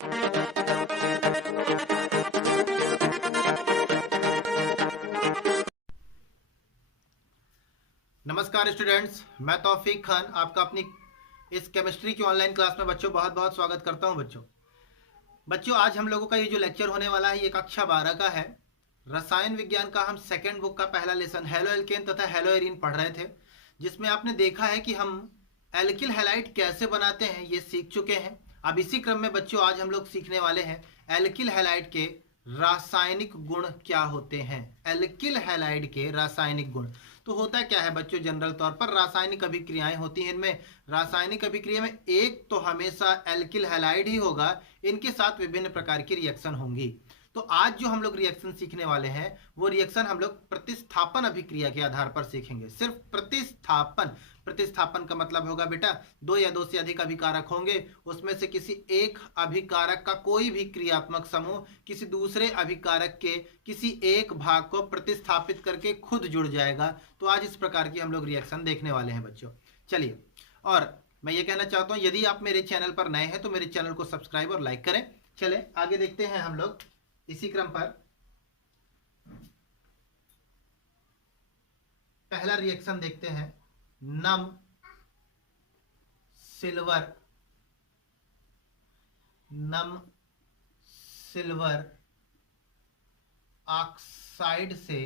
नमस्कार स्टूडेंट्स, मैं तौफीक खान आपका अपनी इस केमिस्ट्री की ऑनलाइन क्लास में बच्चों बहुत बहुत स्वागत करता हूं। बच्चों आज हम लोगों का ये जो लेक्चर होने वाला है ये कक्षा 12 का है। रसायन विज्ञान का हम सेकेंड बुक का पहला लेसन हेलो एल्केन तथा हेलो एरीन पढ़ रहे थे, जिसमें आपने देखा है कि हम एल्किल हैलाइड कैसे बनाते हैं ये सीख चुके हैं। अब इसी क्रम में बच्चों आज हम लोग सीखने वाले हैं एल्किल हैलाइड के रासायनिक गुण क्या होते हैं। एल्किल हैलाइड के रासायनिक गुण तो होता क्या है बच्चों, जनरल तौर पर रासायनिक अभिक्रियाएं होती हैं। इनमें रासायनिक अभिक्रिया में एक तो हमेशा एल्किल हैलाइड ही होगा, इनके साथ विभिन्न प्रकार की रिएक्शन होंगी। तो आज जो हम लोग रिएक्शन सीखने वाले हैं वो रिएक्शन हम लोग प्रतिस्थापन अभिक्रिया के आधार पर सीखेंगे। सिर्फ प्रतिस्थापन। प्रतिस्थापन का मतलब होगा बेटा दो या दो से अधिक अभिकारक होंगे, उसमें से किसी एक अभिकारक का कोई भी क्रियात्मक समूह किसी दूसरे अभिकारक के किसी एक भाग को प्रतिस्थापित करके खुद जुड़ जाएगा। तो आज इस प्रकार की हम लोग रिएक्शन देखने वाले हैं बच्चों। चलिए, और मैं ये कहना चाहता हूँ यदि आप मेरे चैनल पर नए हैं तो मेरे चैनल को सब्सक्राइब और लाइक करें। चले आगे देखते हैं हम लोग इसी क्रम पर पहला रिएक्शन देखते हैं। नम सिल्वर ऑक्साइड से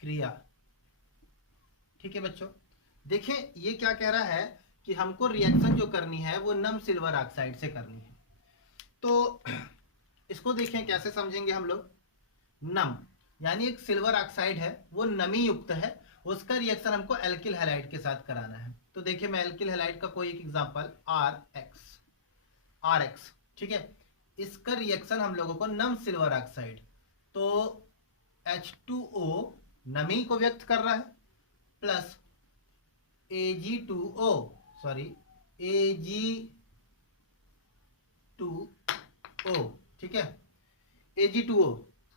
क्रिया। ठीक है बच्चों, देखें ये क्या कह रहा है कि हमको रिएक्शन जो करनी है वो नम सिल्वर ऑक्साइड से करनी है। तो इसको देखें कैसे समझेंगे हम लोग। नम यानी एक सिल्वर ऑक्साइड है, वो नमी युक्त है, उसका रिएक्शन हमको एल्किल हैलाइड के साथ कराना है। तो देखिए मैं एल्किल हैलाइड का कोई एक एग्जांपल आर एक्स, ठीक है, इसका रिएक्शन हम लोगों को नम सिल्वर ऑक्साइड, तो H2O नमी को व्यक्त कर रहा है प्लस Ag2O ठीक है, Ag2O।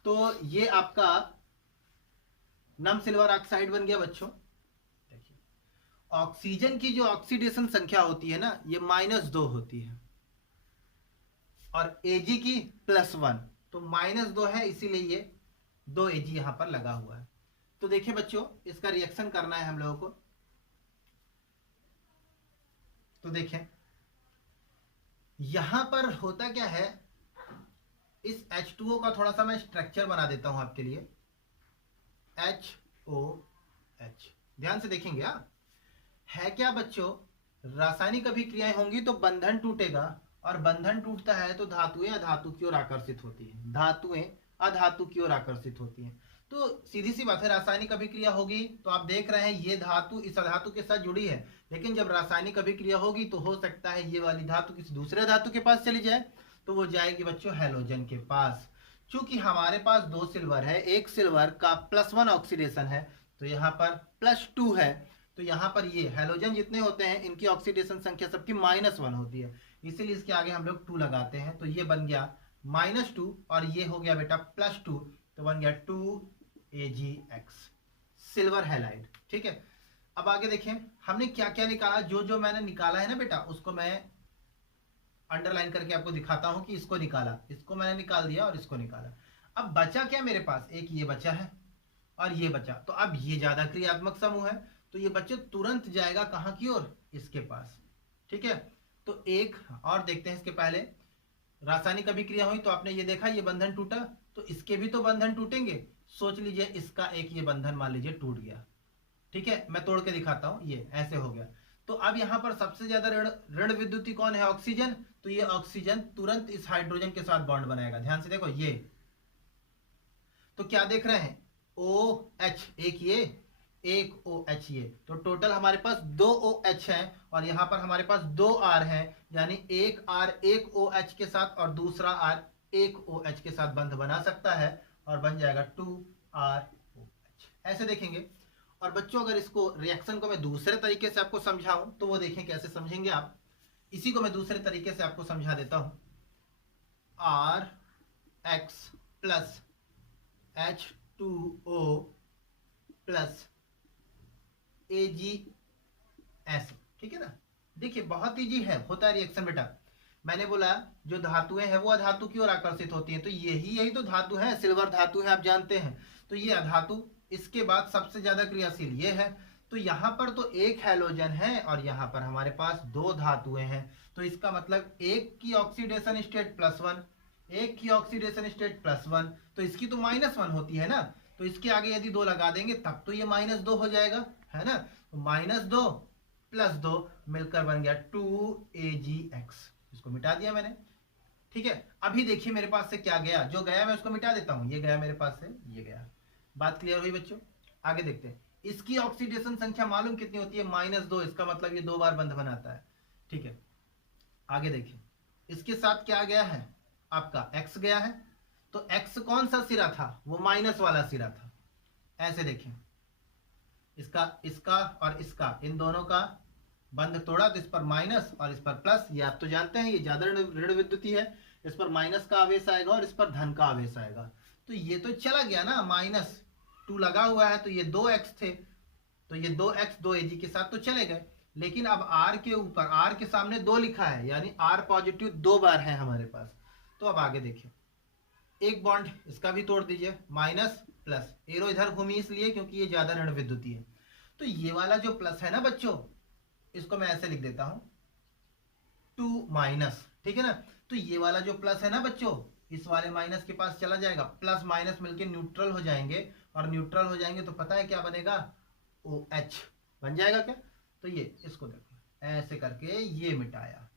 तो ये आपका नम सिल्वर ऑक्साइड बन गया बच्चों। देखिए ऑक्सीजन की जो ऑक्सीडेशन संख्या होती है ना ये -2 होती है और Ag की +1, तो -2 है, इसीलिए ये 2 Ag यहां पर लगा हुआ है। तो देखिए बच्चों इसका रिएक्शन करना है हम लोगों को। तो देखें यहां पर होता क्या है, इस H2O का थोड़ा सा मैं स्ट्रक्चर बना देता हूं आपके लिए। HOH ध्यान से देखेंगे। है क्या बच्चों, रासायनिक अभिक्रियाएं होंगी तो बंधन टूटेगा, और बंधन टूटता है तो धातुएं अधातु की ओर आकर्षित होती है, धातुएं अधातु की ओर आकर्षित होती हैं। तो सीधी सी बात है रासायनिक अभिक्रिया होगी तो आप देख रहे हैं ये धातु इस अधातु के साथ जुड़ी है, लेकिन जब रासायनिक अभिक्रिया होगी तो हो सकता है ये वाली धातु किसी दूसरे धातु के पास चली जाए, तो वो जाएगी बच्चों हैलोजन के पास। चूंकि हमारे पास 2 सिल्वर है, एक सिल्वर का +1 ऑक्सीडेशन है तो यहाँ पर +2 है, तो यहाँ पर ये हैलोजन जितने होते हैं इनकी ऑक्सीडेशन संख्या सबकी -1 होती है, इसीलिए इसके आगे हम लोग 2 लगाते हैं। तो ये बन गया -2 और ये हो गया बेटा +2, तो बन गया 2AgX सिल्वर हैलाइड। ठीक है, अब आगे देखें हमने क्या क्या निकाला। जो जो मैंने निकाला है ना बेटा उसको मैं अंडरलाइन करके आपको दिखाता हूं कि इसको निकाला, इसको मैंने निकाल दिया और इसको निकाला। अब बचा क्या मेरे पास, एक ये बचा है और ये बचा, तो अब ये ज्यादा क्रियात्मक समूह है तो ये बच्चे तुरंत जाएगा कहाँ की ओर, इसके पास। ठीक है, तो एक और देखते हैं। इसके पहले रासायनिक अभिक्रिया हुई तो आपने ये देखा ये बंधन टूटा, तो इसके भी तो बंधन टूटेंगे। सोच लीजिए इसका एक ये बंधन मान लीजिए टूट गया। ठीक है, मैं तोड़ के दिखाता हूं, ये ऐसे हो गया। तो अब यहां पर सबसे ज्यादा ऋण विद्युती कौन है, ऑक्सीजन, तो ये ऑक्सीजन तुरंत इस हाइड्रोजन के साथ बॉन्ड बनाएगा। ध्यान से देखो ये, तो क्या देख रहे हैं OH, एक ये एक OH ये, तो टोटल हमारे पास 2 OH हैं और यहाँ पर हमारे पास 2 R हैं, यानी एक R एक OH के साथ और दूसरा R एक OH के साथ बंध बना सकता है और बन जाएगा 2ROH। ऐसे देखेंगे। और बच्चों अगर इसको रिएक्शन को मैं दूसरे तरीके से आपको समझाऊं तो वो देखें कैसे समझेंगे आप। इसी को मैं दूसरे तरीके से आपको समझा देता हूं। RX plus H2O plus AgS, ठीक है ना। देखिए बहुत इजी है होता है रिएक्शन बेटा। मैंने बोला जो धातुएं हैं वो अधातु की ओर आकर्षित होती हैं, तो यही यही तो धातु है, सिल्वर धातु है, आप जानते हैं। तो ये अधातु, इसके बाद सबसे ज्यादा क्रियाशील ये है। तो यहाँ पर तो एक हैलोजन है और यहाँ पर हमारे पास दो धातुएं हैं, तो इसका मतलब एक की ऑक्सीडेशन स्टेट +1, एक की ऑक्सीडेशन स्टेट +1, तो इसकी तो -1 होती है ना, तो इसके आगे यदि 2 लगा देंगे तब तो ये -2 हो जाएगा, है ना। तो -2 + 2 मिलकर बन गया 2AgX, इसको मिटा दिया मैंने। ठीक है, अभी देखिए मेरे पास से क्या गया, जो गया मैं उसको मिटा देता हूं, ये गया मेरे पास से, ये गया। बात क्लियर हुई बच्चों? आगे देखते हैं। इसकी ऑक्सीडेशन संख्या मालूम कितनी होती है? -2, इसका मतलब ये 2 बार बंध बनाता है। ठीक है, आगे देखिए, इसके साथ क्या गया है? आपका X गया है। तो X कौन सा सिरा था? वो माइनस वाला सिरा था। ऐसे देखें, इसका इसका और इसका, इन दोनों का बंध तोड़ा, तो इस पर माइनस और इस पर प्लस। ये आप तो जानते हैं ये ज्यादा ऋण विद्युती है, इस पर माइनस का आवेश आएगा और इस पर धन का आवेश आएगा। तो ये तो चला गया ना, -2 लगा हुआ है, तो ये 2x थे, तो ये 2x 2Ag के साथ तो चले गए। लेकिन अब r के ऊपर, r के सामने 2 लिखा है, यानी r पॉजिटिव 2 बार है हमारे पास। तो अब आगे देखिए, एक बॉन्ड इसका भी तोड़ दीजिए, माइनस प्लस, एरो इधर घूमी इसलिए क्योंकि ये ज्यादा ऋण विद्युती है। तो ये वाला जो प्लस है ना बच्चों, इसको मैं ऐसे लिख देता हूं 2-, ठीक है ना। तो ये वाला जो प्लस है ना बच्चों, इस वाले माइनस के पास चला जाएगा, प्लस माइनस मिलके न्यूट्रल हो जाएंगे, और न्यूट्रल हो जाएंगे तो पता है क्या बनेगा? OH बन जाएगा क्या? तो ये इसको देखो ऐसे करके ये मिटाया,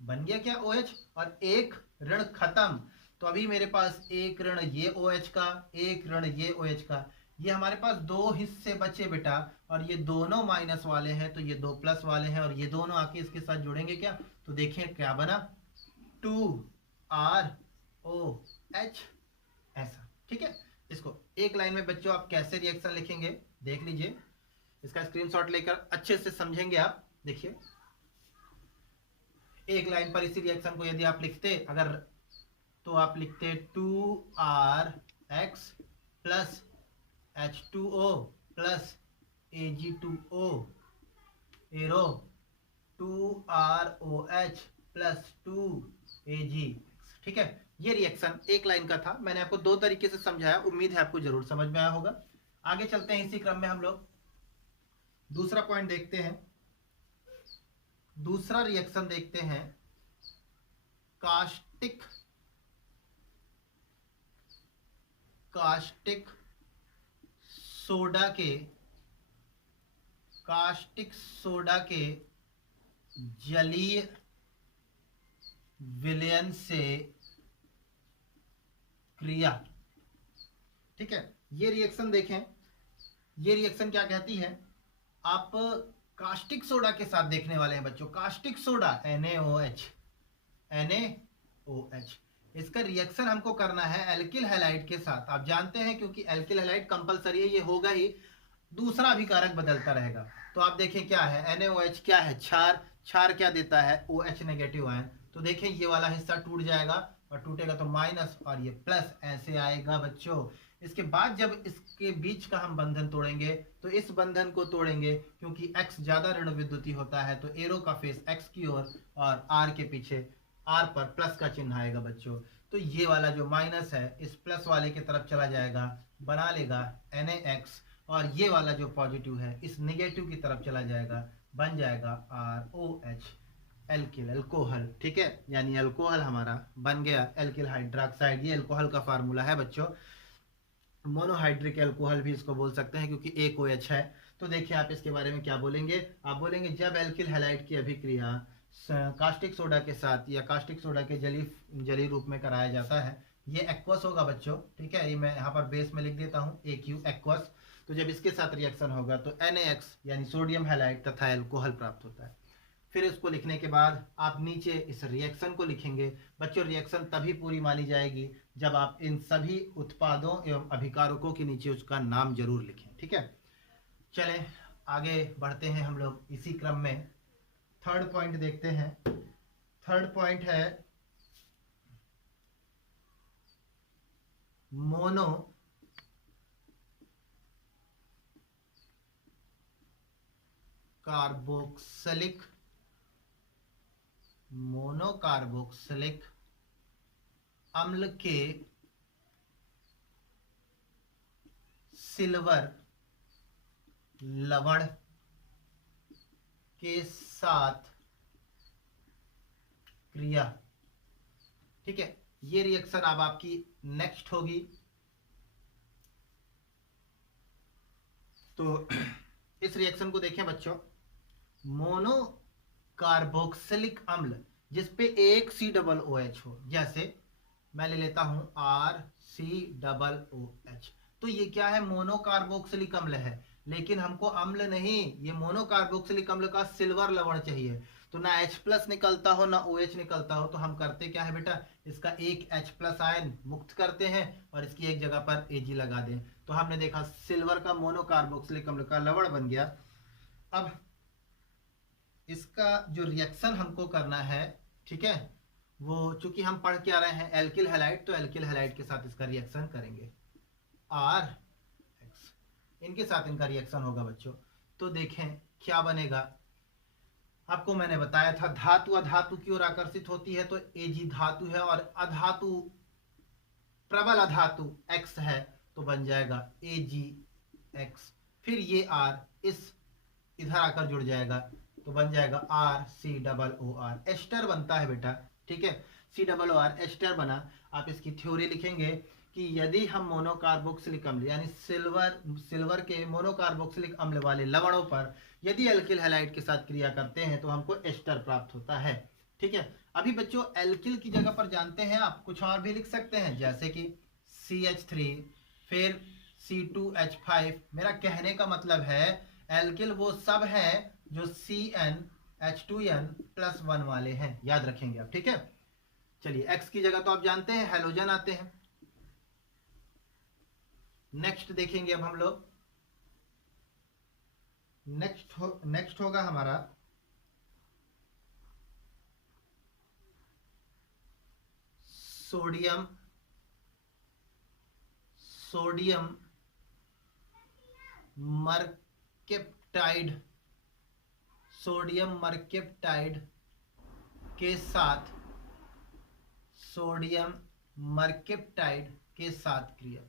बन गया क्या? OH, और एक ऋण खत्म। तो अभी मेरे पास एक ऋण ये OH का, एक ऋण ये OH का, ये हमारे पास 2 हिस्से बचे बेटा, और ये दोनों माइनस वाले हैं, तो ये 2 प्लस वाले हैं, और ये दोनों आके इसके साथ जुड़ेंगे क्या? तो देखिए क्या बना, 2ROH, ऐसा। ठीक है, इसको एक लाइन में बच्चों आप कैसे रिएक्शन लिखेंगे देख लीजिए, इसका स्क्रीनशॉट लेकर अच्छे से समझेंगे आप। देखिए, एक लाइन पर इसी रिएक्शन को यदि आप लिखते, अगर तो आप लिखते 2RX plus H2O plus Ag2O arrow 2ROH plus 2Ag। ठीक है, ये रिएक्शन एक लाइन का था, मैंने आपको 2 तरीके से समझाया, उम्मीद है आपको जरूर समझ में आया होगा। आगे चलते हैं, इसी क्रम में हम लोग दूसरा पॉइंट देखते हैं, दूसरा रिएक्शन देखते हैं, कास्टिक सोडा के जलीय विलयन से क्रिया। ठीक है, ये रिएक्शन देखें, ये रिएक्शन क्या कहती है? आप कास्टिक सोडा के साथ देखने वाले हैं बच्चों, कास्टिक सोडा NaOH, इसका रिएक्शन हमको करना है एल्किल हैलाइड के साथ। आप जानते हैं क्योंकि एल्किल हैलाइड कंपलसरी है, ये होगा ही, दूसरा अभिकारक बदलता रहेगा। तो आप देखें क्या है, NaOH क्या है? क्षार। क्षार क्या देता है? OH negative ion. तो देखें ये वाला हिस्सा टूट जाएगा, और टूटेगा तो माइनस और ये प्लस, ऐसे आएगा बच्चों। इसके बाद जब इसके बीच का हम बंधन तोड़ेंगे, तो इस बंधन को तोड़ेंगे क्योंकि X ज्यादा ऋण विद्युती होता है, तो एरो का फेस X की ओर और R के पीछे, R पर प्लस का चिन्ह आएगा बच्चों। तो ये वाला जो माइनस है इस प्लस वाले की तरफ चला जाएगा, बना लेगा NaX, और ये वाला जो पॉजिटिव है इस नेगेटिव की तरफ चला जाएगा, बन जाएगा ROH, एल्किल, अल्कोहल। ठीक है, यानी अल्कोहल हमारा बन गया, एल्किल हाइड्रोक्साइड। ये अल्कोहल का फार्मूला है बच्चों, मोनोहाइड्रिक अल्कोहल भी इसको बोल सकते हैं क्योंकि एक OH है। तो देखिए आप इसके बारे में क्या बोलेंगे, आप बोलेंगे जब एल्किल हैलाइड की अभिक्रिया कास्टिक सोडा के साथ या कास्टिक सोडा के जली रूप में कराया जाता है, ये एक्वस होगा बच्चों। ठीक है, ये मैं यहाँ पर बेस में लिख देता हूँ AQ, एक्वस। तो जब इसके साथ रिएक्शन होगा तो NaX यानी सोडियम हैलाइड तथा एल्कोहल प्राप्त होता है। फिर इसको लिखने के बाद आप नीचे इस रिएक्शन को लिखेंगे बच्चों। रिएक्शन तभी पूरी मानी जाएगी जब आप इन सभी उत्पादों एवं अभिकारकों के नीचे उसका नाम जरूर लिखें। ठीक है, चलें आगे बढ़ते हैं हम लोग इसी क्रम में। थर्ड पॉइंट देखते हैं। थर्ड पॉइंट है मोनो कार्बोक्सिलिक मोनोकार्बोक्सिलिक अम्ल के सिल्वर लवण के साथ क्रिया। ठीक है, ये रिएक्शन अब आपकी नेक्स्ट होगी। तो इस रिएक्शन को देखें बच्चों, मोनो कार्बोक्सिलिक अम्ल जिसपे एक COOH हो, जैसे मैं ले लेता हूं RCOOH, तो ये क्या है, मोनो कार्बोक्सिलिक अम्ल है, लेकिन हमको अम्ल नहीं, ये मोनो कार्बोक्सिलिक अम्ल का सिल्वर लवण चाहिए। तो ना H+ निकलता हो ना OH निकलता हो, तो हम करते क्या है बेटा, इसका एक H+ आयन मुक्त करते हैं और इसकी एक जगह पर Ag लगा दें। तो हमने देखा सिल्वर का मोनो कार्बोक्सिलिक अम्ल का लवण बन गया। अब इसका जो रिएक्शन हमको करना है, ठीक है, वो चूंकि हम पढ़ के आ रहे हैं एल्किल हैलाइड, तो एल्किल हैलाइड के साथ इसका रिएक्शन करेंगे, RX इनके साथ इनका रिएक्शन होगा बच्चों। तो देखें क्या बनेगा। आपको मैंने बताया था धातु अधातु की ओर आकर्षित होती है, तो Ag धातु है और अधातु प्रबल अधातु X है, तो बन जाएगा AgX। फिर ये R इस इधर आकर जुड़ जाएगा, तो बन जाएगा RCOOR, एस्टर बनता है बेटा। ठीक है, COOR एस्टर बना। आप इसकी थ्योरी लिखेंगे कि यदि हम मोनोकार्बोक्सिलिक अम्ल यानी सिल्वर के मोनोकार्बोक्सिलिक अम्ल वाले लवणों पर यदि एल्किल हैलाइड के साथ क्रिया करते हैं तो हमको एस्टर प्राप्त होता है। ठीक है, अभी बच्चों एल्किल की जगह पर जानते हैं आप कुछ और भी लिख सकते हैं, जैसे कि CH3 फिर C2H5। मेरा कहने का मतलब है एल्किल वो सब है जो CnH2n+1 वाले हैं, याद रखेंगे आप। ठीक है, चलिए X की जगह तो आप जानते हैं हैलोजन आते हैं। नेक्स्ट देखेंगे अब हम लोग, नेक्स्ट होगा हमारा सोडियम मरकेप्टाइड के साथ क्रिया।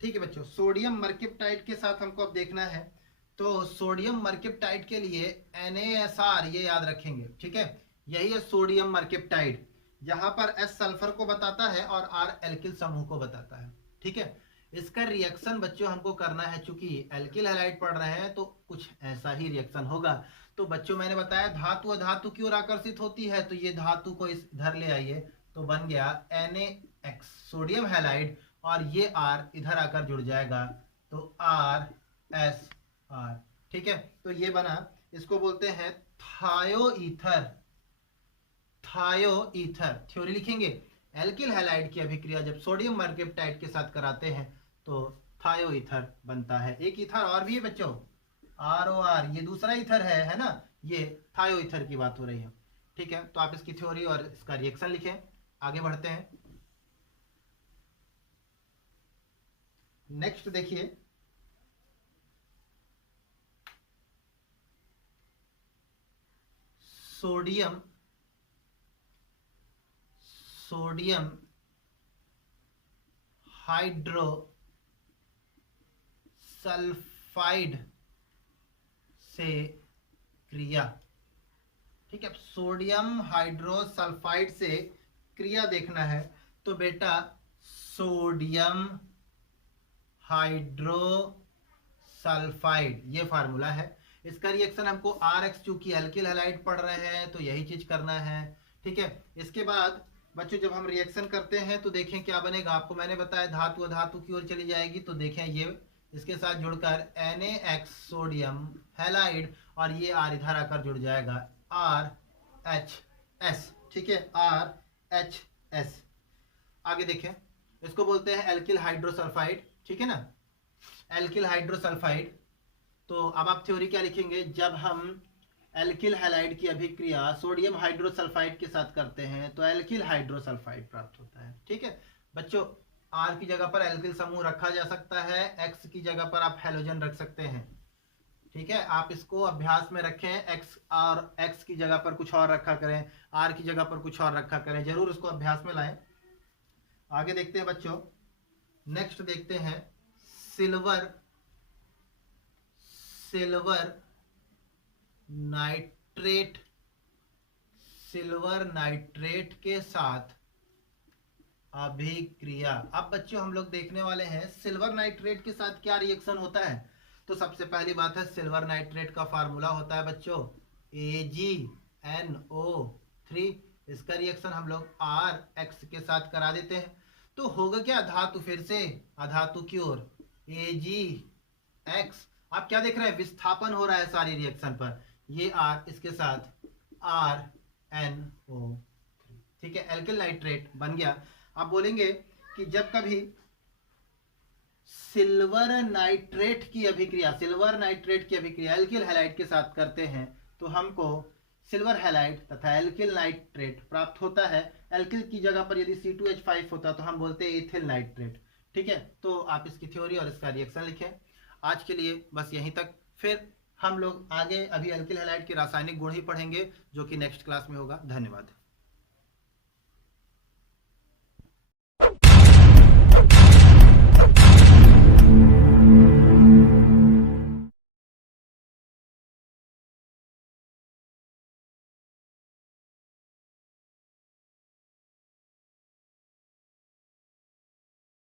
ठीक है बच्चों, सोडियम मरकेप्टाइड के साथ हमको अब देखना है। तो सोडियम मरकेप्टाइड के लिए NaSR ये याद रखेंगे। ठीक है, यही है सोडियम मरकेप्टाइड, जहां पर S सल्फर को बताता है और R एल्किल समूह को बताता है। ठीक है, इसका रिएक्शन बच्चों हमको करना है, चूंकि एल्किल हैलाइड पढ़ रहे हैं तो कुछ ऐसा ही रिएक्शन होगा। तो बच्चों मैंने बताया धातु अधातु की ओर आकर्षित होती है, तो ये धातु को इस इधर ले आइए, तो बन गया NaX सोडियम हैलाइड, और ये R इधर आकर जुड़ जाएगा, तो RSR। ठीक है, तो ये बना, इसको बोलते हैं थायोईथर। थ्योरी लिखेंगे, एल्किल हैलाइड की अभिक्रिया जब सोडियम मरकेप्टाइड के साथ कराते हैं तो थायोईथर बनता है। एक ईथर और भी है बच्चों, ROR, ये दूसरा ईथर है ना, ये थायोईथर की बात हो रही है। ठीक है, तो आप इसकी थ्योरी और इसका रिएक्शन लिखें। आगे बढ़ते हैं, नेक्स्ट देखिए, सोडियम हाइड्रोसल्फाइड से क्रिया। ठीक है, सोडियम हाइड्रोसल्फाइड से क्रिया देखना है, तो बेटा सोडियम हाइड्रोसल्फाइड ये फार्मूला है। इसका रिएक्शन हमको RX, चूंकि एल्किल हैलाइड पढ़ रहे हैं तो यही चीज करना है। ठीक है, इसके बाद बच्चों जब हम रिएक्शन करते हैं तो देखें क्या बनेगा। आपको मैंने बताया धातु अधातु की ओर चली जाएगी, तो देखें ये इसके साथ जुड़कर NaX सोडियम हैलाइड, और ये R इधर आकर जुड़ जाएगा RHS। ठीक है, RHS। आगे देखें, इसको बोलते हैं एल्किल हाइड्रोसल्फाइड। ठीक है ना, एल्किल हाइड्रोसल्फाइड। तो अब आप थ्योरी क्या लिखेंगे, जब हम एल्किल हैलाइड की अभिक्रिया सोडियम हाइड्रोसल्फाइड के साथ करते हैं तो एल्किल हाइड्रोसल्फाइड प्राप्त होता है। ठीक है बच्चों, R की जगह पर एल्किल समूह रखा जा सकता है, X की जगह पर आप हैलोजन रख सकते हैं। ठीक है, आप इसको अभ्यास में रखें, एक्स और एक्स की जगह पर कुछ और रखा करें, आर की जगह पर कुछ और रखा करें, जरूर इसको अभ्यास में लाएं। आगे देखते हैं बच्चों, नेक्स्ट देखते हैं silver silver nitrate silver nitrate के साथ अभिक्रिया। अब बच्चों हम लोग देखने वाले हैं सिल्वर नाइट्रेट के साथ क्या रिएक्शन होता है। तो सबसे पहली बात है, सिल्वर नाइट्रेट का फार्मूला होता है बच्चों AgNO3। इसका रिएक्शन हम लोग RX के साथ करा देते हैं, तो होगा क्या, धातु फिर से अधातु की ओर AgX। आप क्या देख रहे हैं, विस्थापन हो रहा है सारी रिएक्शन पर, ये R इसके साथ RNO3। ठीक है, एल्किल नाइट्रेट बन गया। आप बोलेंगे कि जब कभी सिल्वर नाइट्रेट की अभिक्रिया एल्किल हैलाइड के साथ करते हैं तो हमको सिल्वर हैलाइड तथा एल्किल नाइट्रेट प्राप्त होता है। एल्किल की जगह पर यदि C2H5 होता तो हम बोलते हैं एथिल नाइट्रेट। ठीक है, तो आप इसकी थ्योरी और इसका रिएक्शन लिखें। आज के लिए बस यहीं तक, फिर हम लोग आगे अभी एल्किल हैलाइड के रासायनिक गुण ही पढ़ेंगे जो कि नेक्स्ट क्लास में होगा। धन्यवाद।